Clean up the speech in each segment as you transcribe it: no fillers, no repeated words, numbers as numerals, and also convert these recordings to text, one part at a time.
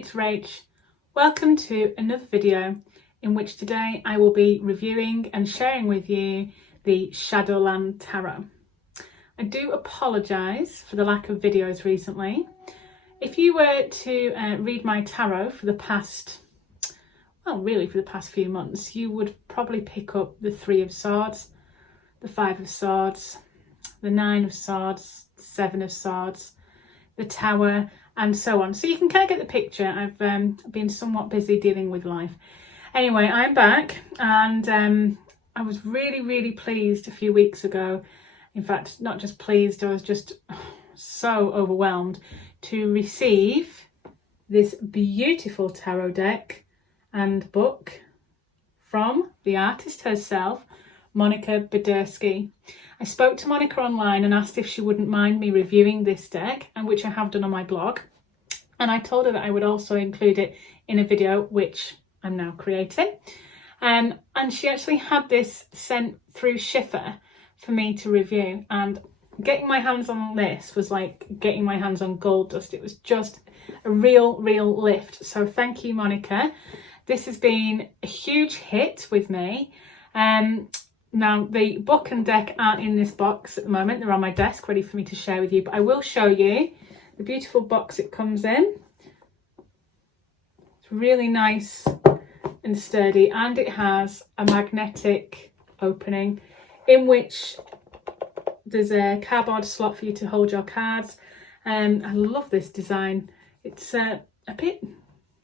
it's Rach. Welcome to another video in which today I will be reviewing and sharing with you the Shadowland Tarot. I do apologise for the lack of videos recently. If you were to read my tarot for the past, really for the past few months, you would probably pick up the Three of Swords, the Five of Swords, the Nine of Swords, the Seven of Swords, the Tower, and so on. So you can kind of get the picture. I've been somewhat busy dealing with life. Anyway, I'm back, and I was really pleased a few weeks ago. In fact, not just pleased, I was just so overwhelmed to receive this beautiful tarot deck and book from the artist herself, Monica Badersky. I spoke to Monica online and asked if she wouldn't mind me reviewing this deck, and which I have done on my blog. And I told her that I would also include it in a video, which I'm now creating. And she actually had this sent through Schiffer for me to review. And getting my hands on this was like getting my hands on gold dust. It was just a real lift. So thank you, Monica. This has been a huge hit with me. Now, the book and deck aren't in this box at the moment. They're on my desk ready for me to share with you. But I will show you the beautiful box it comes in. It's really nice and sturdy. And it has a magnetic opening in which there's a cardboard slot for you to hold your cards. I love this design. It's a bit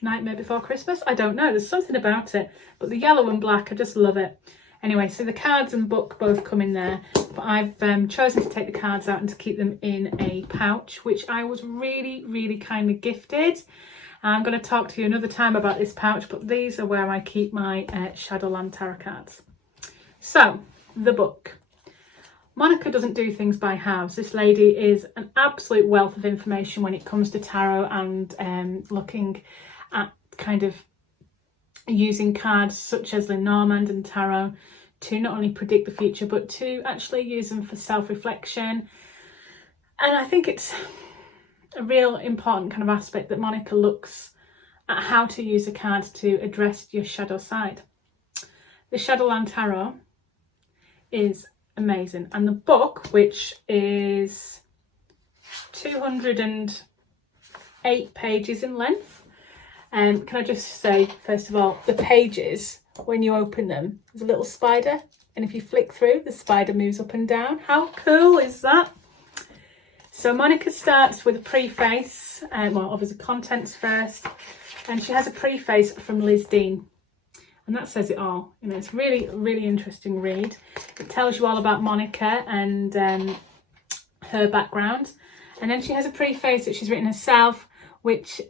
Nightmare Before Christmas. I don't know. There's something about it. But the yellow and black, I just love it. Anyway, so the cards and book both come in there, but I've chosen to take the cards out and to keep them in a pouch, which I was really kindly gifted. I'm going to talk to you another time about this pouch, but these are where I keep my Shadowland Tarot cards. So, the book. Monica doesn't do things by halves. This lady is an absolute wealth of information when it comes to tarot and looking at kind of using cards such as Lenormand and Tarot to not only predict the future but to actually use them for self-reflection. And I think it's a real important kind of aspect that Monica looks at how to use a card to address your shadow side. The Shadowland Tarot is amazing, and the book, which is 208 pages in length. Can I just say, first of all, the pages, when you open them, there's a little spider, and if you flick through, the spider moves up and down. How cool is that? So Monica starts with a preface, obviously contents first, and she has a preface from Liz Dean, and that says it all. You know, it's really interesting read. It tells you all about Monica and her background, and then she has a preface that she's written herself, which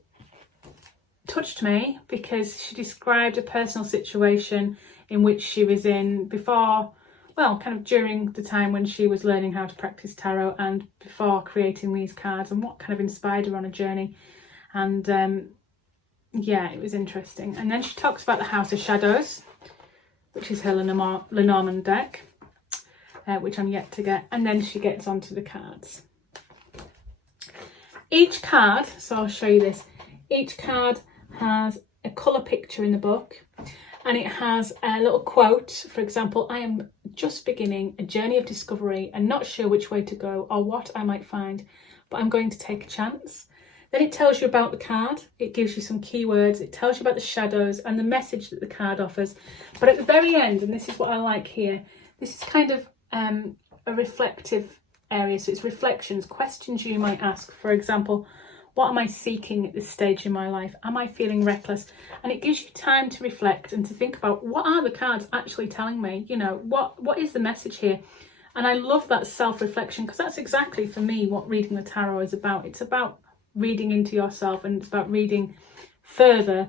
touched me because she described a personal situation in which she was in before, kind of during the time when she was learning how to practice tarot and before creating these cards, and what kind of inspired her on a journey. And it was interesting. And then she talks about the House of Shadows, which is her Lenormand deck, which I'm yet to get. And then she gets onto the cards. Each card, so I'll show you this, each card has a colour picture in the book, and it has a little quote. For example, I am just beginning a journey of discovery and not sure which way to go or what I might find, but I'm going to take a chance. Then it tells you about the card, it gives you some keywords, it tells you about the shadows and the message that the card offers. But at the very end, and this is what I like here, this is kind of a reflective area. So it's reflections, questions you might ask. For example, what am I seeking at this stage in my life? Am I feeling reckless? And it gives you time to reflect and to think about, what are the cards actually telling me? You know, what is the message here? And I love that self-reflection, because that's exactly, for me, what reading the tarot is about. It's about reading into yourself, and it's about reading further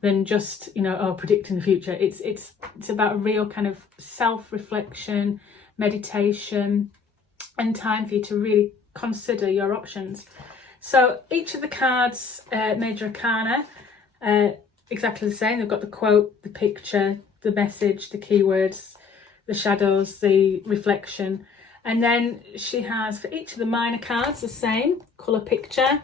than just, predicting the future. It's about a real kind of self-reflection, meditation, and time for you to really consider your options. So each of the cards, Major Arcana, exactly the same. They've got the quote, the picture, the message, the keywords, the shadows, the reflection. And then she has, for each of the minor cards, the same colour picture,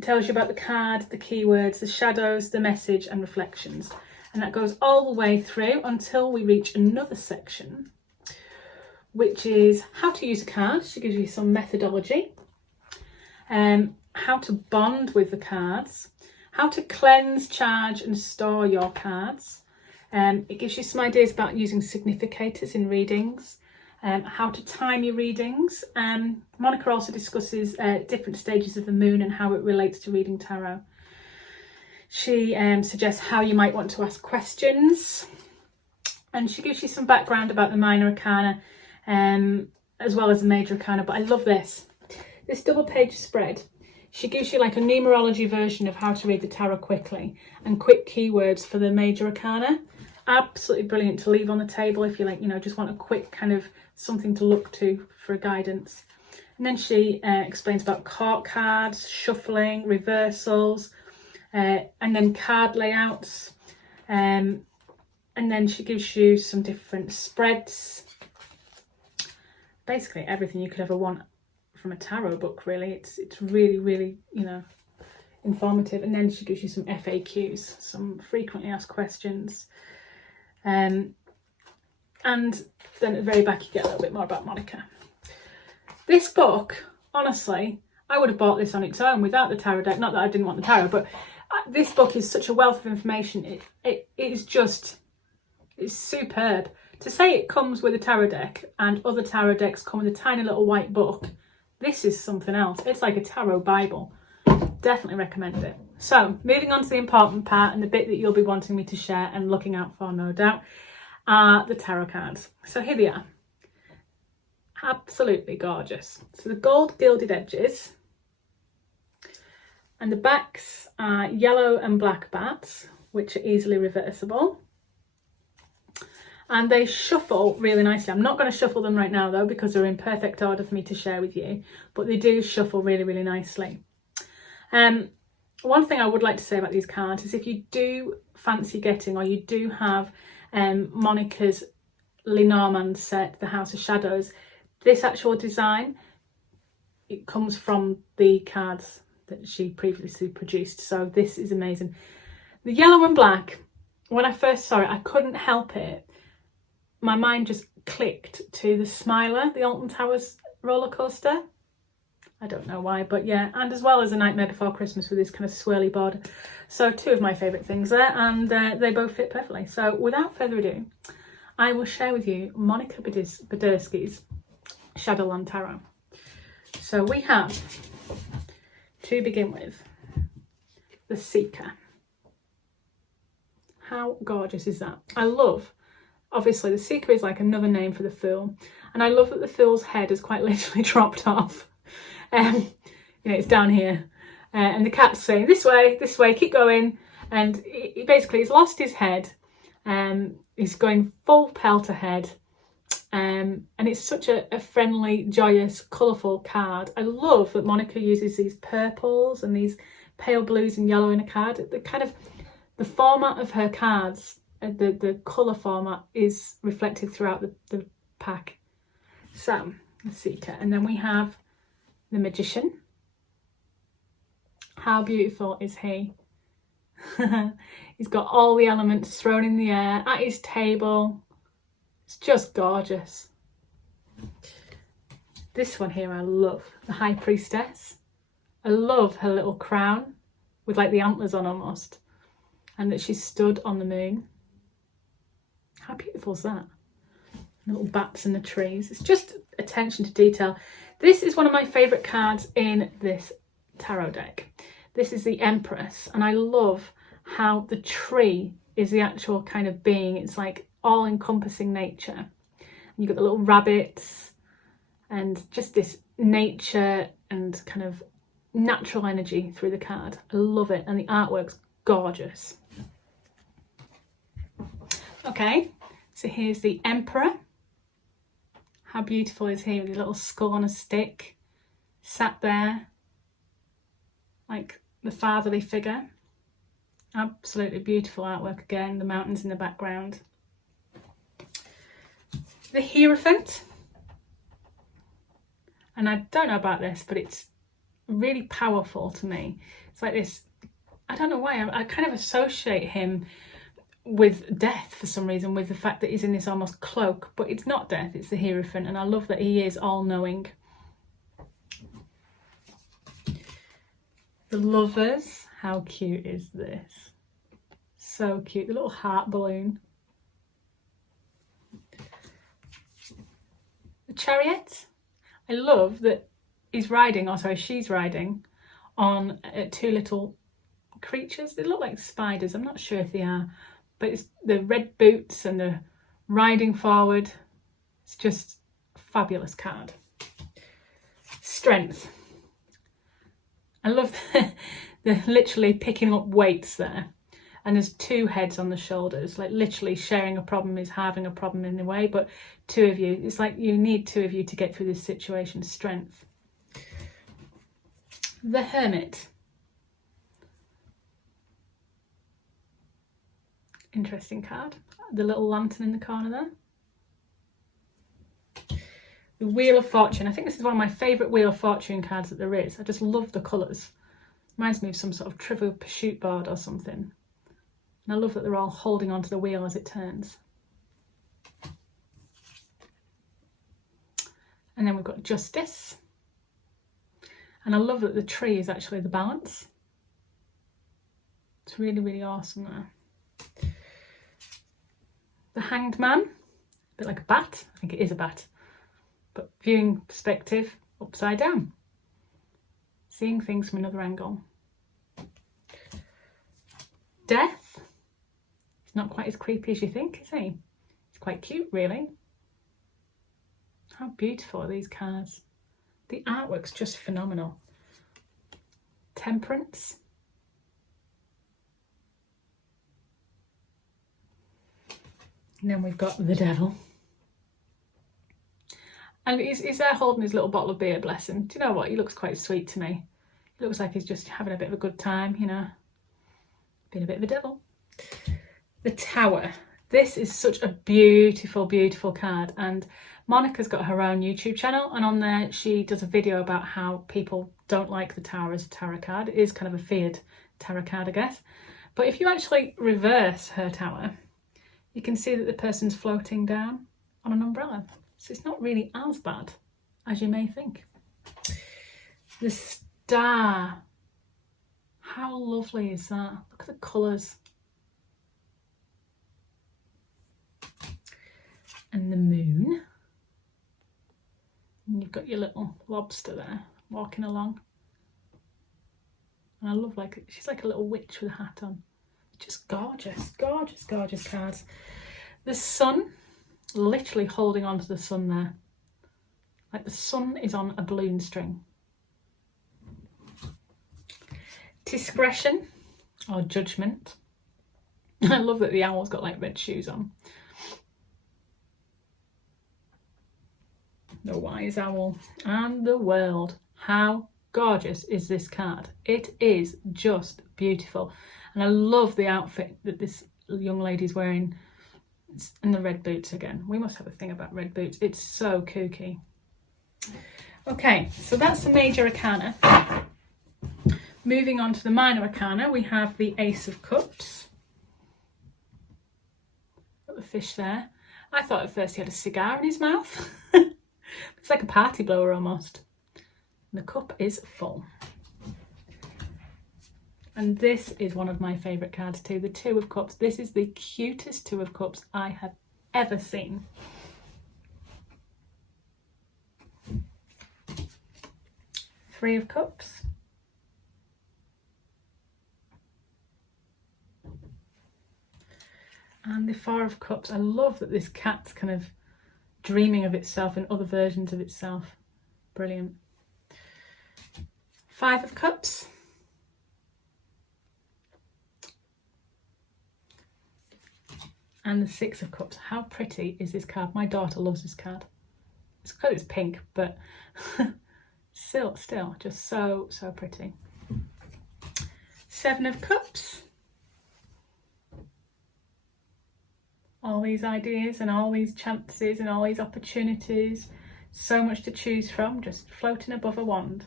It tells you about the card, the keywords, the shadows, the message and reflections. And that goes all the way through until we reach another section, which is how to use a card. She gives you some methodology, how to bond with the cards, how to cleanse, charge and store your cards. It gives you some ideas about using significators in readings, how to time your readings. Monica also discusses different stages of the moon and how it relates to reading tarot. She suggests how you might want to ask questions, and she gives you some background about the minor arcana as well as the major arcana. But I love this double page spread. She gives you like a numerology version of how to read the tarot quickly and quick keywords for the major arcana. Absolutely brilliant to leave on the table if you like, just want a quick kind of something to look to for guidance. And then she explains about court cards, shuffling, reversals, and then card layouts. And then she gives you some different spreads. Basically everything you could ever want from a tarot book, really. It's really, really, informative. And then she gives you some FAQs, some frequently asked questions. And then at the very back you get a little bit more about Monica. This book, honestly, I would have bought this on its own without the tarot deck. Not that I didn't want the tarot, but this book is such a wealth of information. It's superb. To say it comes with a tarot deck and other tarot decks come with a tiny little white book, this is something else. It's like a tarot Bible. Definitely recommend it. So, moving on to the important part and the bit that you'll be wanting me to share and looking out for, no doubt, are the tarot cards. So here they are. Absolutely gorgeous. So the gold gilded edges, and the backs are yellow and black bats, which are easily reversible. And they shuffle really nicely. I'm not going to shuffle them right now though, because they're in perfect order for me to share with you, but they do shuffle really, really nicely. One thing I would like to say about these cards is if you do fancy getting, or you do have Monica's Lenormand set, The House of Shadows, this actual design, it comes from the cards that she previously produced. So this is amazing. The yellow and black, when I first saw it, I couldn't help it. My mind just clicked to the Smiler, the Alton Towers roller coaster. I don't know why, but yeah, and as well as A Nightmare Before Christmas with this kind of swirly border. So two of my favourite things there, and they both fit perfectly. So without further ado, I will share with you Monica Badersky's Shadowland Tarot. So we have, to begin with, the Seeker. How gorgeous is that? I love, obviously the Seeker is like another name for the Fool, and I love that the Fool's head is quite literally dropped off. It's down here, and the cat's saying this way, keep going, and he basically he's lost his head. He's going full pelt ahead, and it's such a friendly, joyous, colourful card. I love that Monica uses these purples and these pale blues and yellow in a card. The kind of the format of her cards, the colour format is reflected throughout the pack. So the Seeker, and then we have the Magician. How beautiful is he? He's got all the elements thrown in the air at his table. It's just gorgeous. This one here I love, the High Priestess. I love her little crown with like the antlers on almost, and that she's stood on the moon. How beautiful is that? Little bats in the trees. It's just attention to detail. This is one of my favourite cards in this tarot deck. This is the Empress, and I love how the tree is the actual kind of being. It's like all-encompassing nature. And you've got the little rabbits and just this nature and kind of natural energy through the card. I love it, and the artwork's gorgeous. Okay, so here's the Emperor. How beautiful is he with his little skull on a stick, sat there like the fatherly figure. Absolutely beautiful artwork again, the mountains in the background. The Hierophant, and I don't know about this, but it's really powerful to me. It's like this, I don't know why, I kind of associate him with death for some reason, with the fact that he's in this almost cloak, but it's not death, it's the Hierophant, and I love that he is all-knowing. The Lovers, how cute is this? So cute, the little heart balloon. The Chariot, I love that he's riding, or sorry, she's riding on two little creatures. They look like spiders, I'm not sure if they are, but it's the red boots and the riding forward. It's just a fabulous card. Strength. I love the literally picking up weights there. And there's two heads on the shoulders, like literally sharing a problem is having a problem in a way, but two of you, it's like you need two of you to get through this situation. Strength. The Hermit. Interesting card. The little lantern in the corner there. The Wheel of Fortune. I think this is one of my favourite Wheel of Fortune cards that there is. I just love the colours. Reminds me of some sort of Trivial Pursuit board or something. And I love that they're all holding onto the wheel as it turns. And then we've got Justice. And I love that the tree is actually the balance. It's really, really awesome there. The Hanged Man, a bit like a bat. I think it is a bat. But viewing perspective, upside down. Seeing things from another angle. Death. He's not quite as creepy as you think, is he? He's quite cute, really. How beautiful are these cards? The artwork's just phenomenal. Temperance. And then we've got the Devil. And he's there holding his little bottle of beer, bless him. Do you know what? He looks quite sweet to me. He looks like he's just having a bit of a good time, you know. Being a bit of a devil. The Tower. This is such a beautiful, beautiful card. And Monica's got her own YouTube channel. And on there, she does a video about how people don't like the Tower as a tarot card. It is kind of a feared tarot card, I guess. But if you actually reverse her Tower, you can see that the person's floating down on an umbrella. So it's not really as bad as you may think. The Star. How lovely is that? Look at the colours. And the Moon. And you've got your little lobster there walking along. And I love, like, she's like a little witch with a hat on. Just gorgeous, gorgeous, gorgeous cards. The Sun. Literally holding on to the sun there. Like the sun is on a balloon string. Discretion or Judgment. I love that the owl's got like red shoes on. The Wise Owl and the World. How gorgeous is this card? It is just beautiful. And I love the outfit that this young lady's wearing. And the red boots again. We must have a thing about red boots. It's so kooky. Okay, so that's the major arcana. Moving on to the minor arcana, we have the Ace of Cups. Got the fish there. I thought at first he had a cigar in his mouth. It's like a party blower almost. And the cup is full. And this is one of my favourite cards too, the Two of Cups. This is the cutest Two of Cups I have ever seen. Three of Cups. And the Four of Cups. I love that this cat's kind of dreaming of itself and other versions of itself. Brilliant. Five of Cups. And the Six of Cups. How pretty is this card? My daughter loves this card. It's because it's pink, but still, just so pretty. Seven of Cups. All these ideas and all these chances and all these opportunities. So much to choose from, just floating above a wand.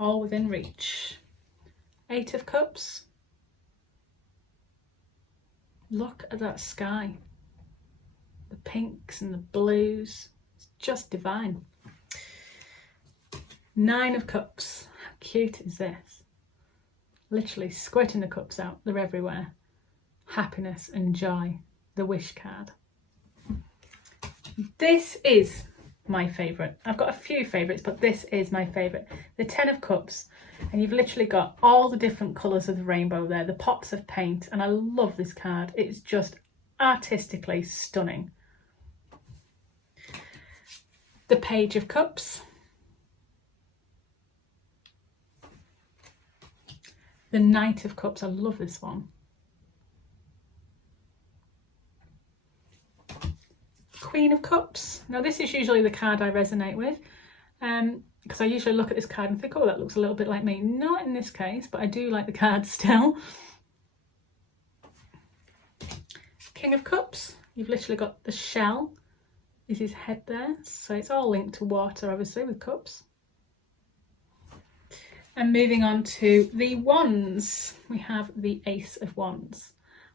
all within reach. 8 of Cups. Look at that sky. The pinks and the blues. It's just divine. 9 of Cups. How cute is this? Literally squirting the cups out. They're everywhere. Happiness and joy. The wish card. This is my favourite. I've got a few favourites, but this is my favourite. The 10 of Cups. And you've literally got all the different colours of the rainbow there. The pops of paint. And I love this card. It's just artistically stunning. The Page of Cups. The Knight of Cups. I love this one. Queen of Cups. Now this is usually the card I resonate with, because I usually look at this card and think, oh, that looks a little bit like me. Not in this case, but I do like the card still. King of Cups. You've literally got the shell is his head there, so it's all linked to water, obviously, with cups. And moving on to the wands, we have the Ace of Wands.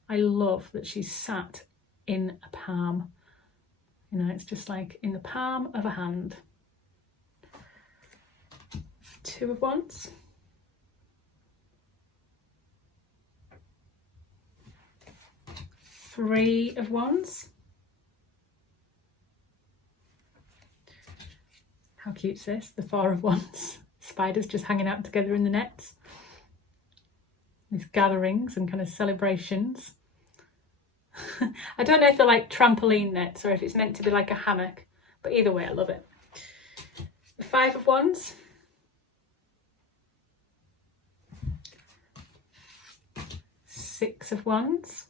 I love that she's sat in a palm. You know, it's just like in the palm of a hand. 2 of Wands. Three of Wands. How cute is this? The 4 of Wands. Spiders just hanging out together in the nets. These gatherings and kind of celebrations. I don't know if they're like trampoline nets or if it's meant to be like a hammock, but either way I love it. The 5 of Wands. Six of Wands.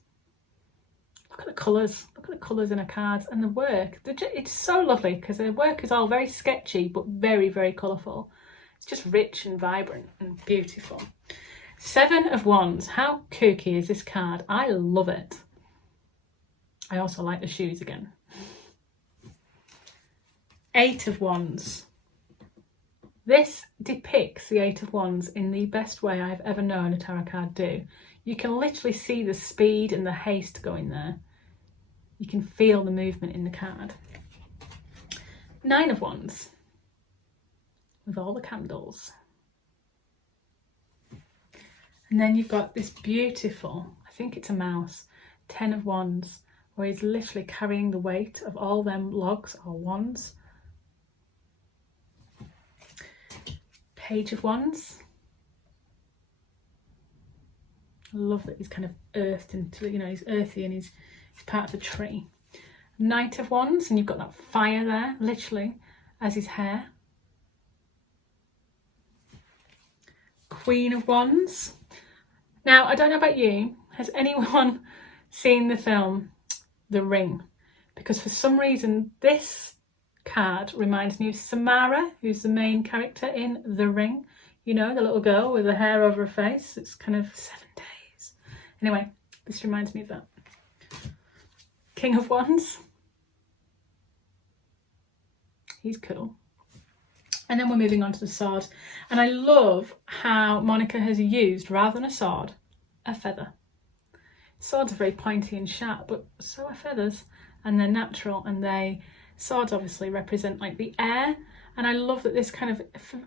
Look at the colours. Look at the colours in her cards and the work. It's so lovely because the work is all very sketchy but very, very colourful. It's just rich and vibrant and beautiful. 7 of Wands. How kooky is this card? I love it. I also like the shoes again. 8 of Wands. This depicts the 8 of Wands in the best way I've ever known a tarot card do. You can literally see the speed and the haste going there. You can feel the movement in the card. 9 of Wands. With all the candles. And then you've got this beautiful, I think it's a mouse, 10 of Wands, where he's literally carrying the weight of all them logs or wands. Page of Wands. I love that he's kind of earthed into, you know, he's earthy and he's part of the tree. Knight of Wands, and you've got that fire there, literally, as his hair. Queen of Wands. Now, I don't know about you, has anyone seen the film The Ring? Because for some reason, this card reminds me of Samara, who's the main character in The Ring. You know, the little girl with the hair over her face. It's kind of 7 days. Anyway, this reminds me of that. King of Wands. He's cool. And then we're moving on to the sword. And I love how Monica has used, rather than a sword, a feather. Swords are very pointy and sharp, but so are feathers. And they're natural, and swords obviously represent like the air. And I love that this kind of,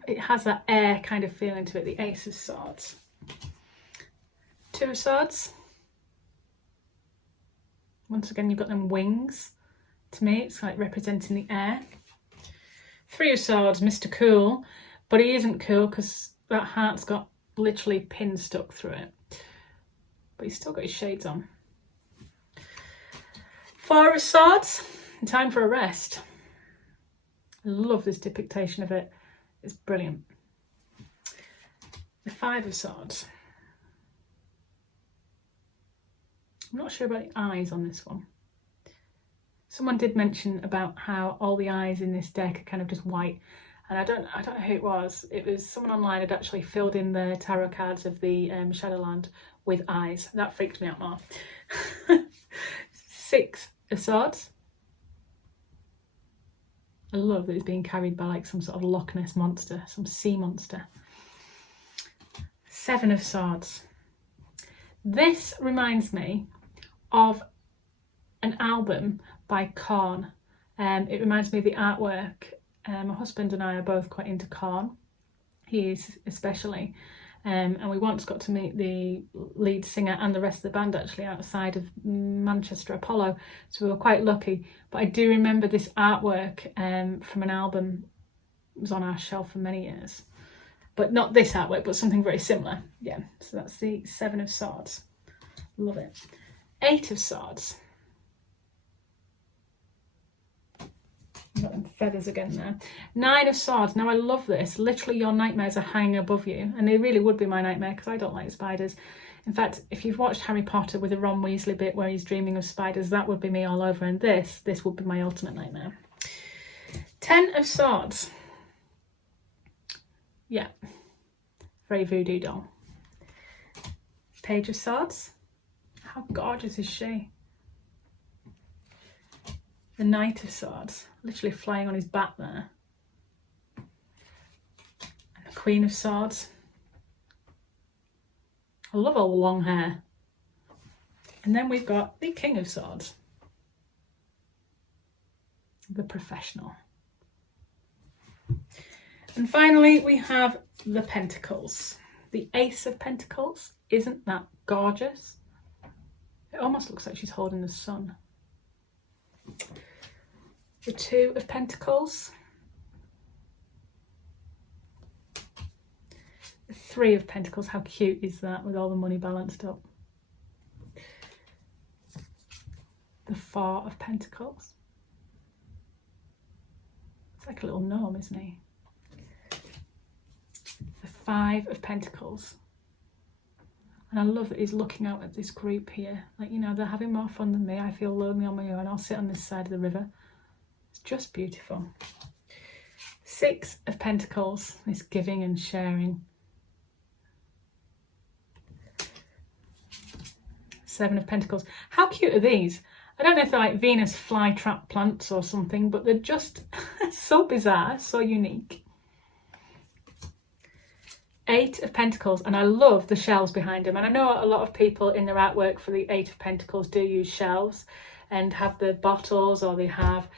it has that air kind of feeling to it, the Ace of Swords. 2 of Swords. Once again, you've got them wings. To me, it's like representing the air. 3 of Swords, Mr. Cool, but he isn't cool because that heart's got literally pins stuck through it. But he's still got his shades on. 4 of Swords, time for a rest. I love this depiction of it. It's brilliant. The 5 of Swords. I'm not sure about the eyes on this one. Someone did mention about how all the eyes in this deck are kind of just white, and I don't know who it was. It was someone online had actually filled in the tarot cards of the Shadowland with eyes. That freaked me out more. 6 of Swords. I love that it's being carried by like some sort of Loch Ness monster, some sea monster. Seven of Swords. This reminds me of an album by Korn. It reminds me of the artwork. My husband and I are both quite into Korn. He is especially. And we once got to meet the lead singer and the rest of the band actually outside of Manchester Apollo, so we were quite lucky. But I do remember this artwork from an album. It was on our shelf for many years, but not this artwork, but something very similar. Yeah, so that's the Seven of Swords. Love it. Eight of Swords. Got them feathers again there. Nine of Swords. Now I love this. Literally your nightmares are hanging above you, and they really would be my nightmare because I don't like spiders. In fact, if you've watched Harry Potter with the Ron Weasley bit where he's dreaming of spiders, that would be me all over, and this would be my ultimate nightmare. 10 of Swords. Yeah, very voodoo doll. Page of Swords. How gorgeous is she? The Knight of Swords, literally flying on his back there. And the Queen of Swords. I love all the long hair. And then we've got the King of Swords. The Professional. And finally, we have the Pentacles. The Ace of Pentacles. Isn't that gorgeous? It almost looks like she's holding the sun. The Two of Pentacles. The Three of Pentacles. How cute is that with all the money balanced up? The Four of Pentacles. It's like a little gnome, isn't he? The Five of Pentacles. And I love that he's looking out at this group here. Like, you know, they're having more fun than me. I feel lonely on my own. I'll sit on this side of the river. It's just beautiful. Six of Pentacles. This giving and sharing. Seven of Pentacles. How cute are these? I don't know if they're like Venus flytrap plants or something, but they're just so bizarre, so unique. Eight of Pentacles, and I love the shells behind them. And I know a lot of people in their artwork for the Eight of Pentacles do use shells and have the bottles, or they have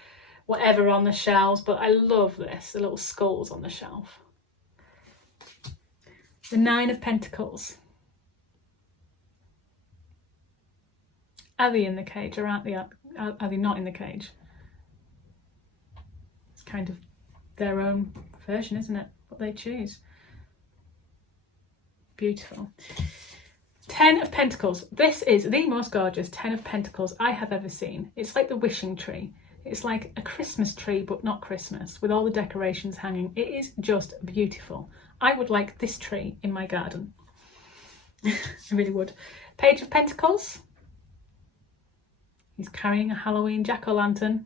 whatever on the shelves, but I love this, the little skulls on the shelf. The Nine of Pentacles. Are they in the cage, or aren't they? Are they not in the cage? It's kind of their own version, isn't it? What they choose. Beautiful. 10 of Pentacles. This is the most gorgeous 10 of Pentacles I have ever seen. It's like the wishing tree. It's like a Christmas tree, but not Christmas, with all the decorations hanging. It is just beautiful. I would like this tree in my garden. I really would. Page of Pentacles. He's carrying a Halloween jack-o'-lantern.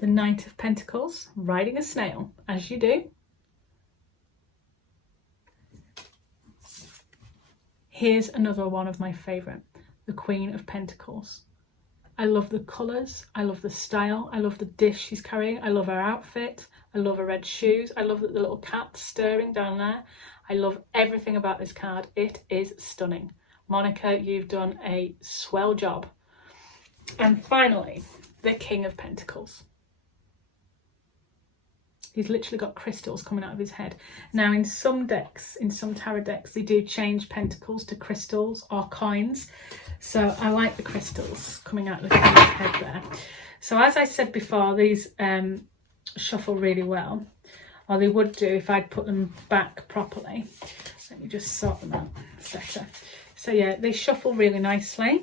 The Knight of Pentacles, riding a snail, as you do. Here's another one of my favourite, the Queen of Pentacles. I love the colours, I love the style, I love the dish she's carrying, I love her outfit, I love her red shoes, I love that the little cat's stirring down there. I love everything about this card. It is stunning. Monica, you've done a swell job. And finally, the King of Pentacles. He's literally got crystals coming out of his head. Now, in some decks, in some tarot decks, they do change pentacles to crystals or coins. So I like the crystals coming out of the king's head there. So as I said before, these shuffle really well. Or they would do if I'd put them back properly. Let me just sort them out. It's better. So yeah, they shuffle really nicely.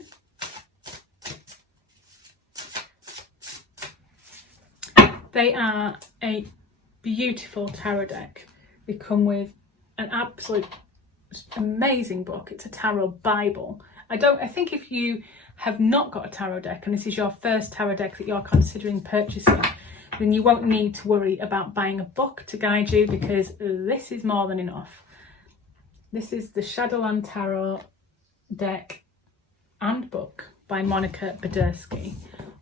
They are a beautiful tarot deck. They come with an absolute amazing book. It's a tarot Bible. I think if you have not got a tarot deck and this is your first tarot deck that you're considering purchasing, then you won't need to worry about buying a book to guide you, because this is more than enough. This is the Shadowland Tarot deck and book by Monica Badersky,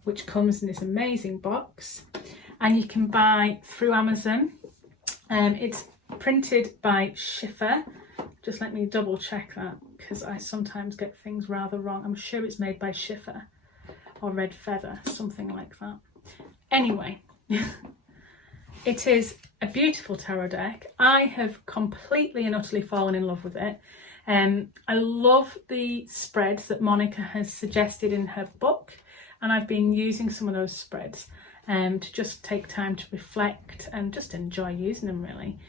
which comes in this amazing box. And you can buy through Amazon. It's printed by Schiffer. Just let me double check that because I sometimes get things rather wrong. I'm sure it's made by Schiffer or Red Feather, something like that. Anyway, it is a beautiful tarot deck. I have completely and utterly fallen in love with it. I love the spreads that Monica has suggested in her book, and I've been using some of those spreads to just take time to reflect and just enjoy using them really.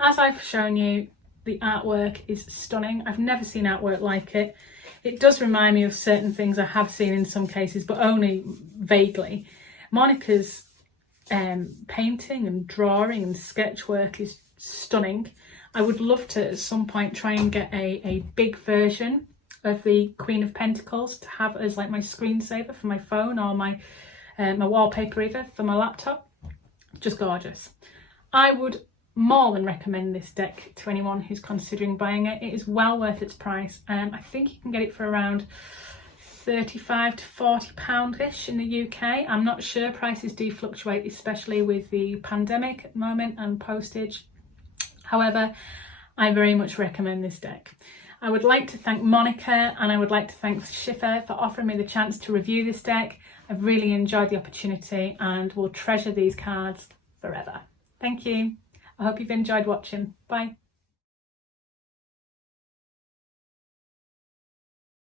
As I've shown you, the artwork is stunning. I've never seen artwork like it. It does remind me of certain things I have seen in some cases, but only vaguely. Monica's painting and drawing and sketch work is stunning. I would love to at some point try and get a big version of the Queen of Pentacles to have as like my screensaver for my phone or my wallpaper even for my laptop. Just gorgeous. I would more than recommend this deck to anyone who's considering buying it. It is well worth its price. I think you can get it for around £35 to £40-ish in the UK. I'm not sure, prices do fluctuate, especially with the pandemic at the moment and postage. However, I very much recommend this deck. I would like to thank Monica and I would like to thank Schiffer for offering me the chance to review this deck. I've really enjoyed the opportunity and will treasure these cards forever. Thank you. I hope you've enjoyed watching. Bye.